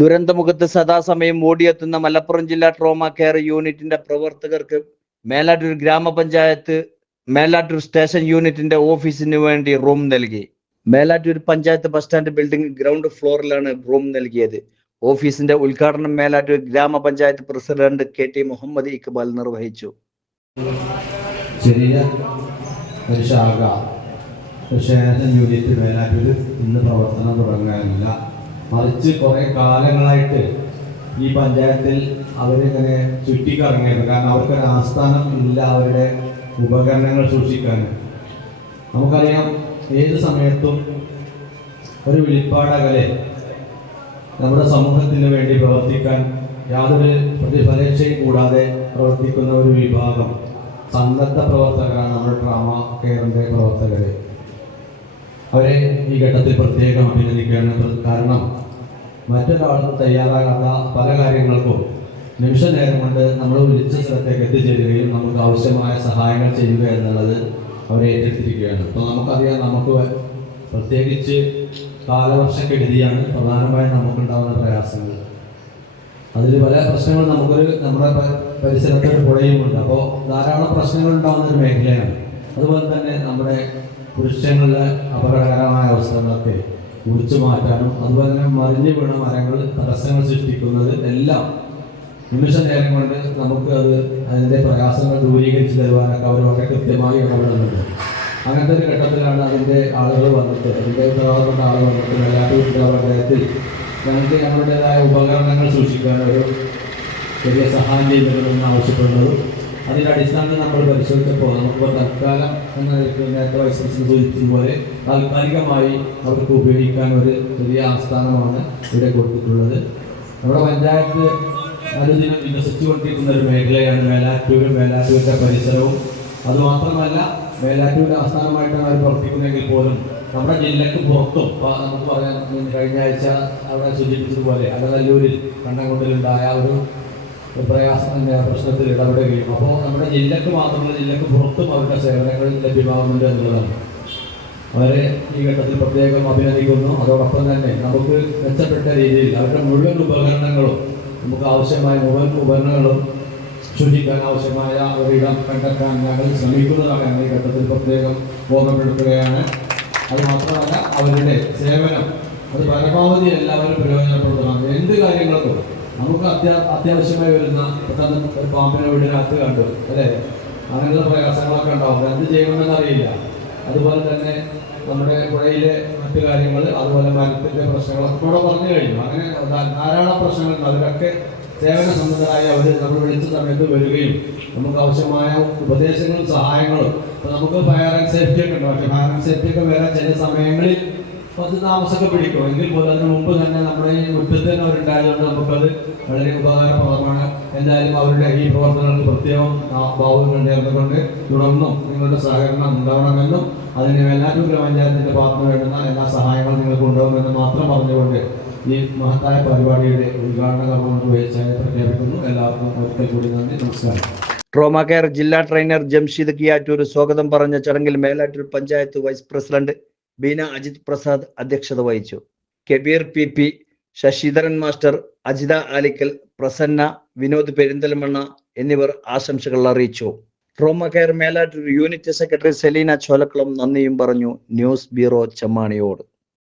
ദുരന്തമുഖത്ത് സദാസമയം ഓടിയെത്തുന്ന മലപ്പുറം ജില്ലാ trauma care യൂണിറ്റിന്റെ പ്രവർത്തകർക്ക് മേലാറ്റൂർ ഗ്രാമപഞ്ചായത്ത് മേലാറ്റൂർ സ്റ്റേഷൻ യൂണിറ്റിന്റെ ഓഫീസിന് വേണ്ടി റൂം നൽകി. Melattur panchayat bus stand building ground ഫ്ലോറിലാണ് room നൽകിയത്. ഓഫീസിന്റെ ഉദ്ഘാടനം മേലാറ്റൂർ ഗ്രാമപഞ്ചായത്ത് president K T Muhammad Iqbal നിർവഹിച്ചു. യൂണിറ്റ് മേലാറ്റൂർ ഇന്ന് പ്രവർത്തനം തുടങ്ങാനില്ല. മറിച്ച് കുറെ കാലങ്ങളായിട്ട് ഈ പഞ്ചായത്തിൽ അവരിങ്ങനെ ചുറ്റിക്കറങ്ങിയത് കാരണം അവർക്കൊരു ആസ്ഥാനം ഇല്ല അവരുടെ ഉപകരണങ്ങൾ സൂക്ഷിക്കാൻ. നമുക്കറിയാം ഏത് സമയത്തും ഒരു വിളിപ്പാടകലെ നമ്മുടെ സമൂഹത്തിന് വേണ്ടി പ്രവർത്തിക്കാൻ യാതൊരു പ്രതിഫലേക്ഷയും കൂടാതെ പ്രവർത്തിക്കുന്ന ഒരു വിഭാഗം. സന്നദ്ധ പ്രവർത്തകരാണ് നമ്മുടെ ട്രാമ കെയറിന്റെ പ്രവർത്തകർ അവരെ ഈ ഘട്ടത്തിൽ പ്രത്യേകം അഭിനന്ദിക്കുകയാണ് കാരണം മറ്റൊരാൾ തയ്യാറാകാത്ത പല കാര്യങ്ങൾക്കും നിമിഷ നേരം കൊണ്ട് നമ്മൾ വിളിച്ച സ്ഥലത്തേക്ക് എത്തിച്ചേരുകയും നമുക്ക് ആവശ്യമായ സഹായങ്ങൾ ചെയ്യുക എന്നുള്ളത് അവരെ ഏറ്റെടുത്തിരിക്കുകയാണ്. അപ്പോൾ നമുക്കറിയാം നമുക്ക് പ്രത്യേകിച്ച് കാലവർഷക്കെടുതിയാണ് പ്രധാനമായും നമുക്കുണ്ടാകുന്ന പ്രയാസങ്ങൾ. അതിൽ പല പ്രശ്നങ്ങളും നമുക്കൊരു നമ്മുടെ പരിസരത്തൊരു പുഴയുമുണ്ട്. അപ്പോൾ ധാരാളം പ്രശ്നങ്ങൾ ഉണ്ടാകുന്ന ഒരു മേഖലയാണ്. അതുപോലെ തന്നെ നമ്മുടെ വൃക്ഷങ്ങളിലെ അപകടകരമായ അവസരങ്ങളൊക്കെ മുറിച്ചു മാറ്റാനും അതുപോലെ തന്നെ മറിഞ്ഞു വീണ മരങ്ങൾ തടസ്സങ്ങൾ സൃഷ്ടിക്കുന്നത് എല്ലാം നിമിഷ നേരം കൊണ്ട് നമുക്ക് അത് അതിന്റെ പ്രയാസങ്ങൾ ദൂരീകരിച്ച് തരുവാനൊക്കെ അവർ വളരെ കൃത്യമായി ഇടപെടുന്നുണ്ട്. അങ്ങനത്തെ ഒരു ഘട്ടത്തിലാണ് അതിന്റെ ആളുകൾ വന്നിട്ട് അതിന്റെ ഉത്തരവാദപ്പെട്ട ആളുകൾ വന്നിട്ട് മേലാറ്റൂർ ഉത്തരവാദിത്തത്തിൽ ഞങ്ങൾക്ക് ഞങ്ങളുടേതായ ഉപകരണങ്ങൾ സൂക്ഷിക്കാൻ ഒരു വലിയ സഹായം ചെയ്തിട്ടുണ്ടെന്ന് ആവശ്യപ്പെടുന്നതും അതിന്റെ അടിസ്ഥാനത്തിൽ നമ്മൾ പരിശോധിച്ചപ്പോൾ നമുക്കിപ്പോൾ തൽക്കാലം എന്ന നേരത്തെ വൈസ് പ്രസിഡന്റ് സൂചിപ്പിച്ചതുപോലെ താൽക്കാലികമായി അവർക്ക് ഉപയോഗിക്കാൻ ഒരു ചെറിയ ആസ്ഥാനമാണ് ഇവിടെ കൊടുത്തിട്ടുള്ളത്. നമ്മുടെ പഞ്ചായത്ത് അനുദിനം വികസിച്ചുകൊണ്ടിരിക്കുന്ന ഒരു മേഖലയാണ് മേലാറ്റൂർ മേലാറ്റൂരിന്റെ പരിസരവും. അതുമാത്രമല്ല മേലാറ്റൂർ ആസ്ഥാനമായിട്ടാണ് അവർ പ്രവർത്തിക്കുന്നതെങ്കിൽ പോലും നമ്മുടെ ജില്ലക്ക് പുറത്തും നമുക്ക് പറയാൻ കഴിഞ്ഞ ആഴ്ച അവിടെ സൂചിപ്പിച്ചതുപോലെ അലനല്ലൂരിൽ കണ്ണംകൊണ്ടിലുണ്ടായ ഒരു ഒരു പ്രയാസം എന്ന പ്രശ്നത്തിൽ ഇടപെടുകയും. അപ്പോൾ നമ്മുടെ ജില്ലക്ക് മാത്രമല്ല ജില്ലക്ക് പുറത്തും അവരുടെ സേവനങ്ങൾ ലഭ്യമാകുന്നുണ്ട് എന്നുള്ളതാണ്. അവരെ ഈ ഘട്ടത്തിൽ പ്രത്യേകം അഭിനന്ദിക്കുന്നു. അതോടൊപ്പം തന്നെ നമുക്ക് മെച്ചപ്പെട്ട രീതിയിൽ അവരുടെ മുഴുവൻ ഉപകരണങ്ങളും നമുക്ക് ആവശ്യമായ മുഴുവൻ ഉപകരണങ്ങളും ശുചിക്കാൻ ആവശ്യമായ ഒരിടം കണ്ടെത്താൻ ഞങ്ങൾ ശ്രമിക്കുന്നതാണ് ഞങ്ങൾ ഈ ഘട്ടത്തിൽ പ്രത്യേകം ഓർമ്മപ്പെടുത്തുകയാണ് അത് മാത്രമല്ല അവരുടെ സേവനം അത് പരമാവധി എല്ലാവരും പ്രയോജനപ്പെടുത്തണം. എന്ത് കാര്യങ്ങൾക്കും നമുക്ക് അത്യാ അത്യാവശ്യമായി വരുന്ന പെട്ടെന്ന് ഒരു പാമ്പിനെ വീടിനകത്ത് കണ്ടു അല്ലേ? അങ്ങനെയുള്ള പ്രയാസങ്ങളൊക്കെ ഉണ്ടാവും. എന്ത് ചെയ്യണമെന്ന് അറിയില്ല. അതുപോലെ തന്നെ നമ്മുടെ പുഴയിലെ മറ്റു കാര്യങ്ങൾ അതുപോലെ മരത്തിന്റെ പ്രശ്നങ്ങളൊക്കെ ഇവിടെ പറഞ്ഞു കഴിഞ്ഞു. അങ്ങനെ ധാരാളം പ്രശ്നങ്ങൾ അതിലൊക്കെ സേവന സംബന്ധരായ അവർ നമ്മൾ വിളിച്ച സമയത്ത് വരികയും നമുക്ക് ആവശ്യമായ ഉപദേശങ്ങളും സഹായങ്ങളും. ഇപ്പം നമുക്ക് ഫയർ ആൻഡ് സേഫ്റ്റി ഒക്കെ ഉണ്ട്. പക്ഷേ ഫയർ ആൻഡ് സേഫ്റ്റി ഒക്കെ വരാൻ ചില സമയങ്ങളിൽ കുറച്ച് താമസമൊക്കെ പിടിക്കും. എങ്കിൽ പോലും അതിന് മുമ്പ് തന്നെ നമ്മുടെ ഈ മുറ്റത്ത് തന്നെ അവരുണ്ടായതുകൊണ്ട് നമുക്കത് വളരെ ഉപകാരപ്രദമാണ്. എന്തായാലും അവരുടെ ഈ പ്രവർത്തനങ്ങൾക്ക് പ്രത്യേകം ഭാവങ്ങൾ നേർന്നുകൊണ്ട് തുടർന്നും നിങ്ങളുടെ സഹകരണം ഉണ്ടാവണമെന്നും അതിന് എല്ലാവരും ഗ്രാമപഞ്ചായത്തിന്റെ ഭാഗത്ത് വേണ്ടുന്ന എല്ലാ സഹായങ്ങളും നിങ്ങൾക്ക് ഉണ്ടാവുമെന്ന് മാത്രം പറഞ്ഞുകൊണ്ട് ഈ മഹത്തായ പരിപാടിയുടെ ഉദ്ഘാടന കർമ്മം ഉപയോഗിച്ചാൽ പ്രഖ്യാപിക്കുന്നു. എല്ലാവർക്കും ഒരിക്കൽ കൂടി നന്ദി. നമസ്കാരം. ട്രോമ കെയർ ജില്ലാ ട്രെയിനർ ജംഷീദ് കിയാറ്റൂർ സ്വാഗതം പറഞ്ഞ ചടങ്ങിൽ മേലാറ്റൂർ പഞ്ചായത്ത് വൈസ് പ്രസിഡന്റ് ബീന അജിത് പ്രസാദ് അധ്യക്ഷത വഹിച്ചു. Kabeer P P Sasidharan master Ajitha Alikkal Prasanna Vinod Perinthalmanna എന്നിവർ ആശംസകൾ അറിയിച്ചു. Trauma care Melattur unit secretary Selina Cholakkulam നന്ദിയും പറഞ്ഞു. News bureau Chemmaniyode.